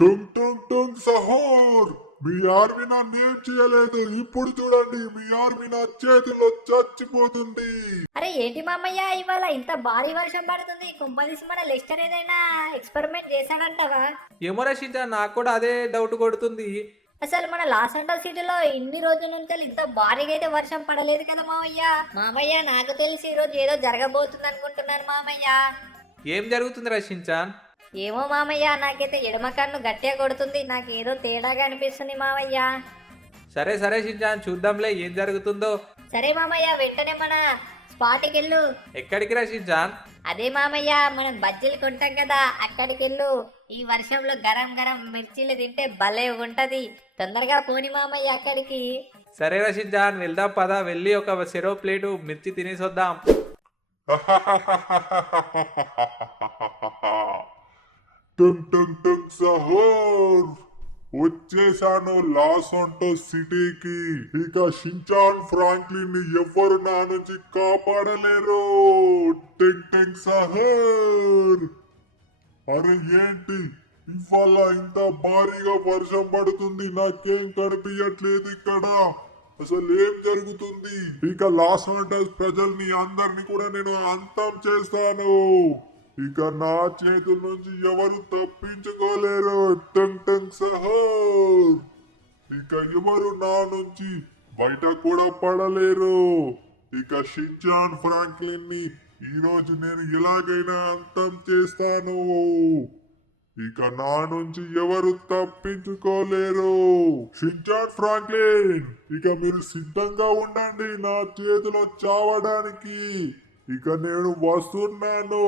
టుంగ్ టుంగ్ టుంగ్ సహోర్, మీ army నన్నేం చేయలేదు. ఇప్పుడు చూడండి, మీ ఆర్మీ నా చేతుల్లో చచ్చిపోతుంది. అరే ఏంటి మామయ్య ఇవాళ ఇంత భారీ వర్షం పడుతుంది? కుంపదీసి మన లెస్టర్ ఏదైనా ఎక్స్పెరిమెంట్ చేశాడంటావా? ఏమో రషిత, నాకు కూడా అదే డౌట్ కొడుతుంది. అసలు మన లాస్ ఏంజల్స్ సిటీలో ఇన్ని రోజుల నుంచి ఇంత భారీగా అయితే వర్షం పడలేదు కదా మామయ్య. మామయ్య నాకు తెలిసి ఈ రోజు ఏదో జరగబోతుంది అనుకుంటున్నాను మామయ్య. ఏం జరుగుతుంది రషించాన్? ఏమో మామయ్య, నాకైతే ఎడమ కన్ను గట్టిగా కొడుతుంది. నాకు ఏదో తేడాగా అనిపిస్తుంది మామయ్య. సరే సరే షించాన్, చూద్దాంలే ఏం జరుగుతుందో. సరే మామయ్య, వెంటనే మన స్పాట్కి వెళ్ళు. ఎక్కడికి రషించాన్? అదే మామయ్య, మనం బజ్జీలు కొంటాం కదా, అక్కడికి వెళ్ళు. ఈ వర్షంలో గరం గరం మిర్చీలు తింటే భలే ఉంటది. తొందరగా పోని మామయ్య అక్కడికి. సరే రషించాన్, వెళ్దాం పద. వెళ్ళి ఒక సెరో ప్లేటు మిర్చి తినేసి వద్దాం. టుంగ్ టుంగ్ టుంగ్ సహోర్, వచ్చేసాను లాస్ ఏంజల్స్ సిటీకి. ఇక షించాన్ ఫ్రాంక్లిన్ ని ఎవ్వరు నా నుంచి కాపాడలేరు. టింగ్ టింగ్ సహోర్. అరే ఏంటి ఇవాళ ఇంత భారీగా వర్షం పడుతుంది? నాకేం కనిపించట్లేదు ఇక్కడ. అసలు ఏం జరుగుతుంది? ఇక లాస్ ఏంజల్స్ ప్రజల్ని అందరిని కూడా నేను అంతం చేస్తాను. ఇక నా చేతుల నుంచి ఎవరు తప్పించుకోలేరు. టంగ్ టంగ్ సహోర్. ఇక ఎవరు నా నుంచి బయట కూడా పడలేరు. ఇక షించాన్ ఫ్రాంక్లిన్ ని ఈరోజు నేను ఎలాగైనా అంతం చేస్తాను. ఇక నా నుంచి ఎవరు తప్పించుకోలేరు. షించాన్ ఫ్రాంక్లిన్, ఇక మీరు సిద్ధంగా ఉండండి నా చేతిలో చావడానికి. ఇక నేను వస్తున్నాను.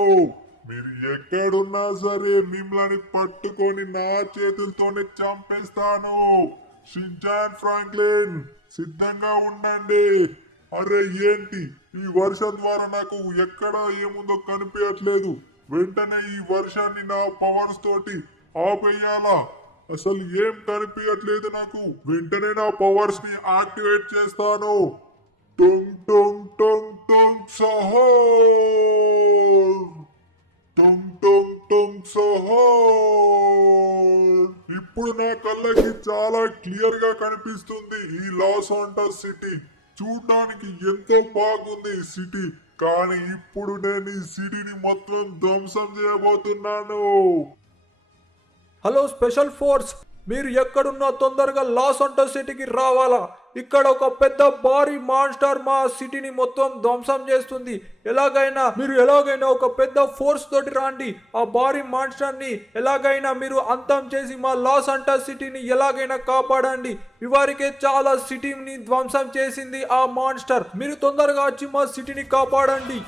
మీరు ఎక్కడున్నా సరే మిమ్మల్ని పట్టుకొని నా చేతులతోనే చంపేస్తాను. షించాన్ ఫ్రాంక్లిన్, సిద్ధంగా ఉండండి. అరే ఏంటి ఈ వర్షం ద్వారా నాకు ఎక్కడ ఏముందో కనిపించట్లేదు. వెంటనే ఈ వర్షాన్ని నా పవర్స్ తోటి ఆపేయాలా? అసలు ఏం కనిపించట్లేదు నాకు. వెంటనే నా పవర్స్ ని యాక్టివేట్ చేస్తాను. టొంగ్ టొంగ్ టొంగ్ టొంగ్ సహోర్. టొంగ్ టొంగ్ టొంగ్ సహోర్. ఇప్పుడు నా కళ్ళకి చాలా క్లియర్ గా కనిపిస్తుంది ఈ లాస్ ఏంజల్స్ సిటీ. చూడడానికి ఎంతో బాగుంది ఈ సిటీ. కానీ ఇప్పుడు నేను ఈ సిటీని మొత్తం ధ్వంసం చేయబోతున్నాను. హలో స్పెషల్ ఫోర్స్, మీరు ఎక్కడున్నా తొందరగా లాస్ ఏంజల్స్ సిటీకి రావాలా. ఇక్కడ ఒక పెద్ద భారీ మాన్స్టర్ మా సిటీని మొత్తం ధ్వంసం చేస్తుంది. మీరు ఎలాగైనా ఒక పెద్ద ఫోర్స్ తోటి రాండి. ఆ భారీ మాన్స్టర్ ని ఎలాగైనా మీరు అంతం చేసి మా లాస్ ఏంజల్స్ సిటీని ఎలాగైనా కాపాడండి. ఇవరికే చాలా సిటీని ధ్వంసం చేసింది ఆ మాన్స్టర్. మీరు తొందరగా వచ్చి మా సిటీని కాపాడండి.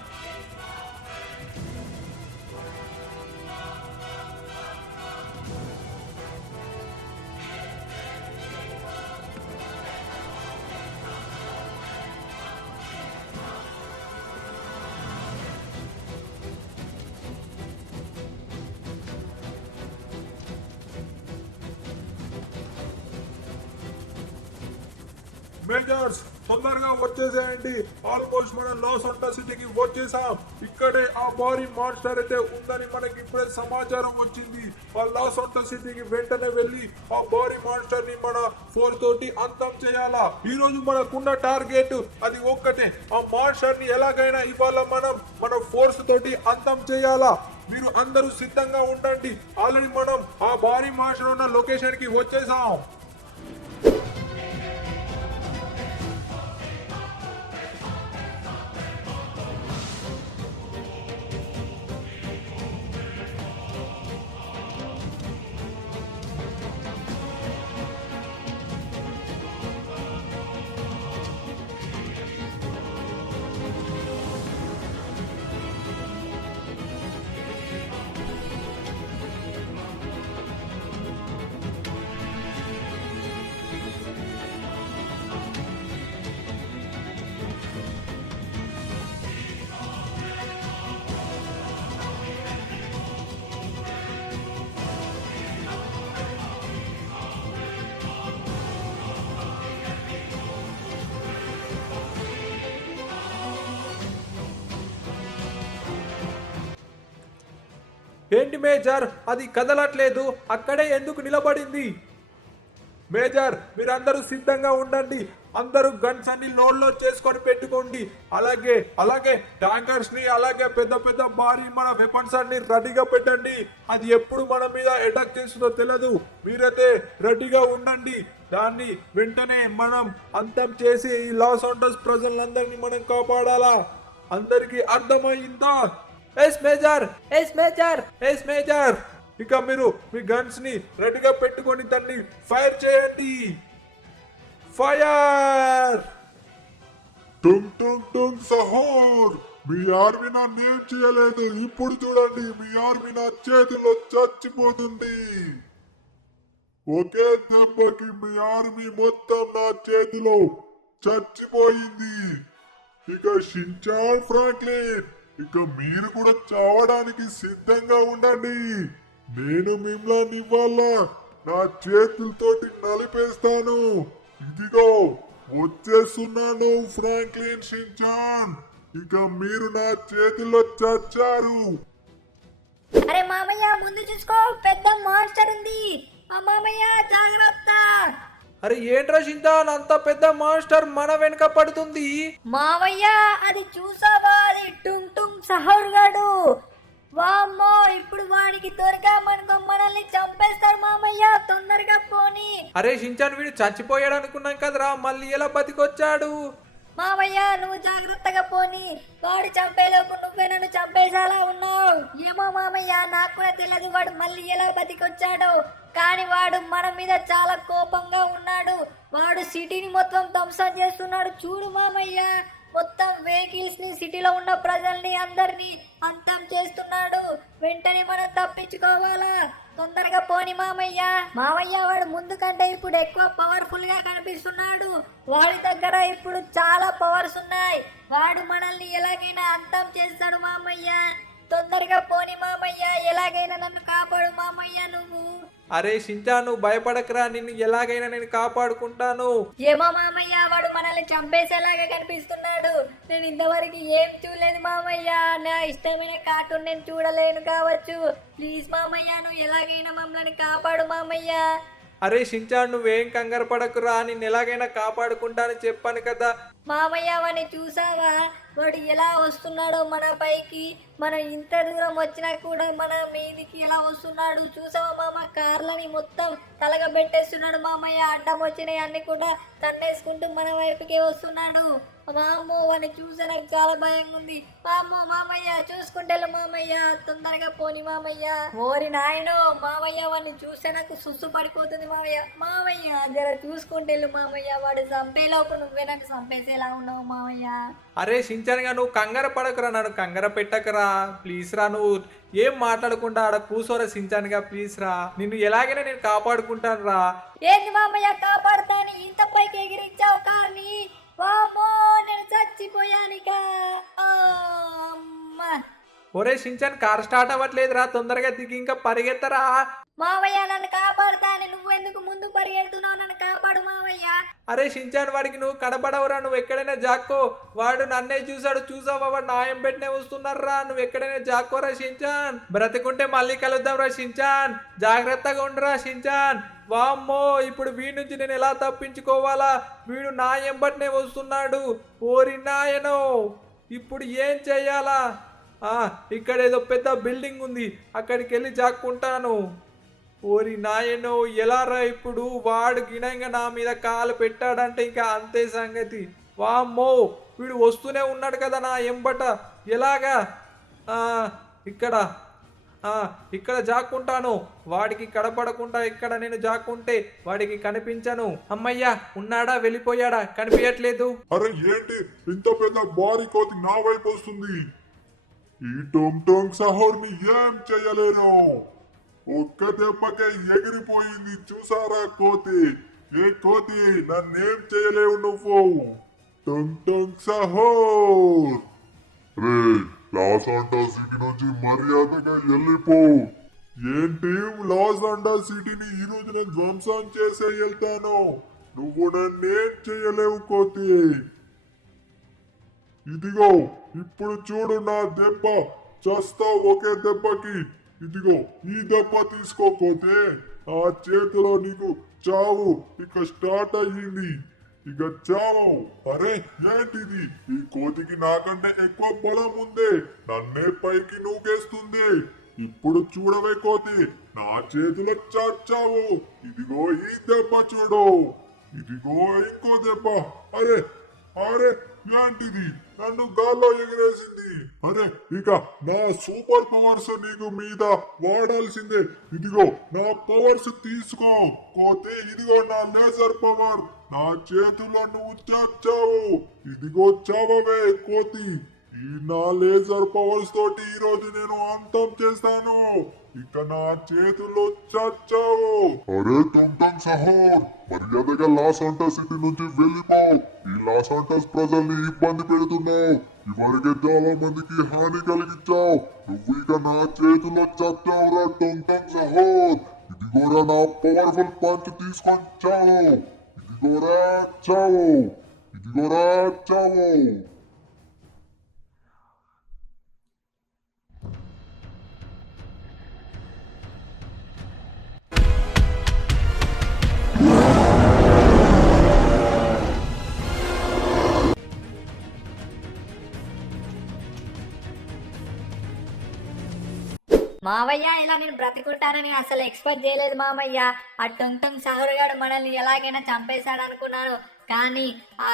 మేజర్స్, తొందరగా వచ్చేసేయండి. ఆల్మోస్ట్ మనం లాస్ ఏంజల్స్ సిటీకి వచ్చేసాం. ఇక్కడే ఆ భారీ మాన్స్టర్ అయితే ఉందని మనకి ఇప్పుడే సమాచారం వచ్చింది. ఆ లాస్ ఏంజల్స్ సిటీకి వెంటనే వెళ్ళి ఆ భారీ మాన్స్టర్ ని మన ఫోర్స్ తోటి అంతం చేయాలా. ఈ రోజు మనకున్న టార్గెట్ అది ఒక్కటే. ఆ మాన్స్టర్ ని ఎలాగైనా ఇవాళ మనం మన ఫోర్స్ తోటి అంతం చేయాలా. మీరు అందరూ సిద్ధంగా ఉండండి. ఆల్రెడీ మనం ఆ భారీ మాన్స్టర్ ఉన్న లొకేషన్ కి వచ్చేసాం. ఏంటి మేజర్, అది కదలట్లేదు, అక్కడే ఎందుకు నిలబడింది? మేజర్ మీరందరూ సిద్ధంగా ఉండండి. అందరూ గన్స్ అన్ని లోడ్లో చేసుకొని పెట్టుకోండి. అలాగే అలాగే ట్యాంకర్స్ ని అలాగే పెద్ద పెద్ద భారీ మన వెపన్స్ అన్ని రెడీగా పెట్టండి. అది ఎప్పుడు మన మీద అటాక్ చేస్తుందో తెలియదు. మీరైతే రెడీగా ఉండండి. దాన్ని వెంటనే మనం అంతం చేసి ఈ లాస్ ఏంజెల్స్ ప్రజలందరినీ మనం కాపాడాలా. అందరికీ అర్థమైందా? Yes major, yes major, yes major. ఇక మీరు మీ గన్స్ ని రెడీగా పెట్టుకొని దాన్ని ఫైర్ చేయండి. ఫైర్! టుంగ్ టుంగ్ టుంగ్ సహోర్, మీ ఆర్మీ ఏం చేయలేదు. ఇప్పుడు చూడండి, మీ ఆర్మీ నా చేతిలో చచ్చిపోతుంది. ఒకే దెబ్బకి మీ ఆర్మీ మొత్తం నా చేతిలో చచ్చిపోయింది. ఇక షించాన్, ఫ్రాంక్లిన్, ఇక మీరు కూడా చావడానికి సిద్ధంగా ఉండండి. నేను మిమ్మల్ని ఇవాళ నా చేతులతోటి నలిపేస్తాను. ఇదిగో వచ్చేస్తున్నాను ఫ్రాంక్లిన్, షించాన్. ఇక మీరు నా చేతిలో చచ్చారు. అరే మామయ్య ముందు చూసుకో, పెద్ద మాన్స్టర్ ఉంది. ఆ మామయ్య జాగ్రత్త. అరే ఏంట్రా షించాన్, అంత పెద్ద మాన్స్టర్ మన వెనుక పడుతుంది. మావయ్య అది చూసావా? అది టుంగ్ టుంగ్ సహోర్ గాడు. వామ్మో, ఇప్పుడు వాడికి దొరికామనుకో మనల్ని చంపేస్తారు మామయ్య. తొందరగా పోని. అరే షించాన్, వీడు చచ్చిపోయాడు అనుకున్నాం కదరా, మళ్ళీ ఎలా బతికొచ్చాడు? మామయ్య నువ్వు జాగ్రత్తగా పోని. వాడు చంపేలోపు నువ్వే నన్ను చంపేసేలా ఉన్నావు. ఏమో మామయ్య, నాకు కూడా తెలియదు వాడు మళ్ళీ ఎలా బతికొచ్చాడో. కానీ వాడు మన మీద చాలా కోపంగా ఉన్నాడు. వాడు సిటీని మొత్తం ధ్వంసం చేస్తున్నాడు. చూడు మామయ్య, మొత్తం వెహికల్స్ ని, సిటీలో ఉన్న ప్రజల్ని అందరినీ అంతం చేస్తున్నాడు. వెంటనే మనం తప్పించుకోవాలా. తొందరగా పోని మామయ్య. మామయ్య వాడు ముందు కంటే ఇప్పుడు ఎక్కువ పవర్ఫుల్ గా కనిపిస్తున్నాడు. వాడి దగ్గర ఇప్పుడు చాలా పవర్స్ ఉన్నాయి. వాడు మనల్ని ఎలాగైనా అంతం చేస్తాడు మామయ్య. తొందరగా పోని మామయ్య, ఎలాగైనా నన్ను కాపాడు మామయ్య నువ్వు. అరే షించాన్, నువ్వు భయపడకరా, నిన్ను ఎలాగైనా నేను కాపాడుకుంటాను. ఏమో మామయ్య, వాడు మనల్ని చంపేసేలాగా కనిపిస్తున్నాడు. నేను ఇంతవరకు ఏం చూడలేదు మామయ్య. నా ఇష్టమైన కార్టూన్ నేను చూడలేను కావచ్చు. ప్లీజ్ మామయ్య, నువ్వు ఎలాగైనా మమ్మల్ని కాపాడు మామయ్య. అరే షించాన్, నువ్వేం కంగారు పడకురా, నిన్ను ఎలాగైనా కాపాడుకుంటానని చెప్పాను కదా. మామయ్య వాడిని చూసావా? వాడు ఎలా వస్తున్నాడో మన పైకి. మనం ఇంత దూరం వచ్చినా కూడా మన మీదికి ఎలా వస్తున్నాడు చూసావా మామ? కార్లని మొత్తం కలగబెట్టేస్తున్నాడు మామయ్య. అడ్డం వచ్చినాయి అన్ని కూడా తన్నేసుకుంటూ మన వైపుకే వస్తున్నాడు. మామో వాడిని చూసే నాకు చాలా భయంగా ఉంది. మామో మామయ్య చూసుకుంటే మామయ్య, తొందరగా పోని మామయ్య. ఓరి నాయనో మామయ్య, వాడిని చూస్తే నాకు సుస్సు పడిపోతుంది మామయ్య. మామయ్య జర చూసుకుంటే మామయ్య, వాడు చంపేలోపు నువ్వే నాకు చంపేసేలా ఉన్నావు మామయ్య. అరే షించాన్ గా, నువ్వు కంగారు పడకురా, నన్ను కంగారు పెట్టకరా ప్లీజ్ రా. నువ్వు ఏం మాట్లాడకుండా ఆడ కూసోరా షించాన్ గా, ప్లీజ్ రా. నిన్ను ఎలాగైనా నేను కాపాడుకుంటాను రా. ఏంది మామయ్య కాపాడుతాని? ఇంత పైకి ఎగిరించావు కార్ని. వామ్మో, నేను చచ్చిపోయానిక. ఒరే షించాన్, కార్ స్టార్ట్ అవ్వట్లేదురా, తొందరగా దిగి ఇంకా పరిగెత్తరా. మావయ్య నన్ను కాపాడుతాని. నువ్వెందుకు ముందు పరిగెడుతున్నావు? నన్ను కాపాడు మావయ్య. అరే షించాన్, వాడికి నువ్వు కనబడవురా, నువ్వు ఎక్కడైనా జాక్కో. వాడు నన్నే చూసాడు, చూసావా? వాడు నాయం పెట్టినే వస్తున్నారా. నువ్వు ఎక్కడైనా జాక్కోరా షించాన్. బ్రతికుంటే మళ్ళీ కలుద్దాం రా షించాన్. జాగ్రత్తగా ఉండరా షించాన్. వామ్మో, ఇప్పుడు వీడి నుంచి నేను ఎలా తప్పించుకోవాలా? వీడు నాయం బట్టినే వస్తున్నాడు. ఓరి నాయనో, ఇప్పుడు ఏం చెయ్యాలా? ఇక్కడ ఏదో పెద్ద బిల్డింగ్ ఉంది, అక్కడికి వెళ్ళి జాక్కుంటాను. ఓరి నాయనో, ఎలా రా ఇప్పుడు? వాడు గినంగా నా మీద కాలు పెట్టాడంటే ఇంకా అంతే సంగతి. వామ్మో, వీడు వస్తూనే ఉన్నాడు కదా నా ఎంబట. ఎలాగా? ఇక్కడ జాక్కుంటాను. వాడికి కనపడకుండా ఇక్కడ నేను జాక్కుంటే వాడికి కనిపించను. అమ్మయ్యా, ఉన్నాడా వెళ్ళిపోయాడా? కనిపించట్లేదు. అరే ఏంటి ఇంత పెద్ద భారీ కోతి నా వైపు వస్తుంది? ఈ టోమ్ టోంగ్ సహోర్ని ఏం చేయలేను. ఒక్క దెబ్బకే ఎగిరిపోయింది. చూసారా కోతి? ఏ కోతి, నన్నేం చేయలేవు నువ్వు. టోంగ్ టోంగ్ సహోర్, రే లాస్ ఏంజెల్స్ సిటీ నుంచి మర్యాదగా వెళ్ళిపో. ఏంటి, లాస్ ఏంజెల్స్ సిటీని ఈ రోజు నేను ధ్వంసం చేసే వెళ్తాను. నువ్వు నన్నేం చేయలేవు కోతి. ఇదిగో ఇప్పుడు చూడు నా దెబ్బ. చస్తావు ఒకే దెబ్బకి. ఇదిగో ఈ దెబ్బ తీసుకోకపోతే ఆ చేతిలో నీకు చావు ఇక స్టార్ట్ అయ్యింది. ఇక చావు. అరే ఏంటిది? ఈ కోతికి నాకంటే ఎక్కువ బలం ఉంది, నన్నే పైకి నూకేస్తుంది. ఇప్పుడు చూడవే కోతి, నా చేతిలో చాచావు. ఇదిగో ఈ దెబ్బ చూడు, ఇదిగో ఇంకో దెబ్బ. అరే అరే ఏంటిది? నన్ను గాల్లో ఎగిరేసింది. అరే ఇక నా సూపర్ పవర్స్ నీకు మీద వాడాల్సిందే. ఇదిగో నా పవర్స్ తీసుకో కోతి, ఇదిగో నా లేజర్ పవర్. నా చేతుల్లో నువ్వు చాచావు. ఇదిగో చావవే కోతి. ఈ నా లేజర్ పవర్స్ తోటి ఈ రోజు నేను అంతం చేస్తాను. ఇక నా చేతుల్లో చచ్చావు. అరే టంటం సహోర్, మర్యాదగా లాస్ ఏంజెల్స్ సిటీ నుంచి వెళ్ళిపో. ఈ లాస్ ఏంజెల్స్ ప్రజల్ని ఇబ్బంది పెడుతున్నావు. ఇవరికే చాలా మందికి హాని కలిగించావు. నువ్వు ఇక నా చేతుల్లో చచ్చావురా టంటం సహోర్. ఇదిగోరా నా పవర్ఫుల్ పంచ్ తీసుకొని చావు. ఇదిగోరా చావు. ఇదిగోరా చావు. మావయ్య ఇలా నేను బ్రతుకుంటానని అసలు ఎక్స్పెక్ట్ చేయలేదు మామయ్య. ఆ టొంగ్ సహరుగాడు మనల్ని ఎలాగైనా చంపేశాడు అనుకున్నాను, కానీ ఆ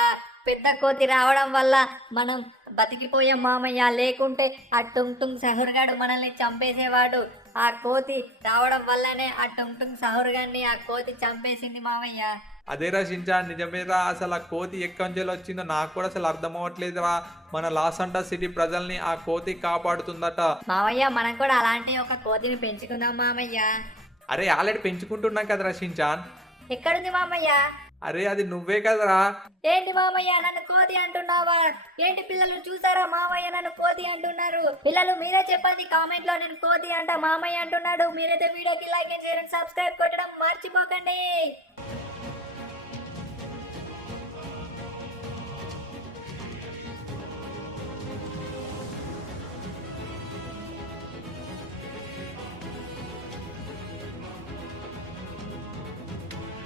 పెద్ద కోతి రావడం వల్ల మనం బతికిపోయాం మామయ్య. లేకుంటే ఆ టొంగ్ సహరుగాడు మనల్ని చంపేసేవాడు. ఆ కోతి రావడం వల్లనే ఆ టొంగ్ సహరుగాడిని ఆ కోతి చంపేసింది మామయ్య. అదేరా షించాన్, నిజమేరా. అసలు ఆ కోతి ఎక్కడి వచ్చిందో నాకు కూడా అసలు అర్థం అవ్వట్లేదురా. మన లాస్ ఏంజెల్స్ సిటీ ప్రజల్ని ఆ కోతి కాపాడుతుందట. మామయ్య మనం కూడా అలాంటి ఒక కోతిని పెంచుకుందాం మామయ్య. అరే ఆల్రెడీ పెంచుకుంటున్నాం కదరా షించాన్. ఎక్కడుంది మామయ్య? అరే అది నువ్వే కదరా. ఏంటి మామయ్య నన్ను కోతి అంటున్నావా? ఏంటి పిల్లలు చూసారా మామయ్య నన్ను కోతి అంటున్నారు? పిల్లలు మీరే చెప్పండి కామెంట్ లో, నేను కోతి అంట మామయ్య అంటున్నాడు. మీరైతే వీడియోకి like and share and subscribe కొట్టడం మర్చిపోకండి.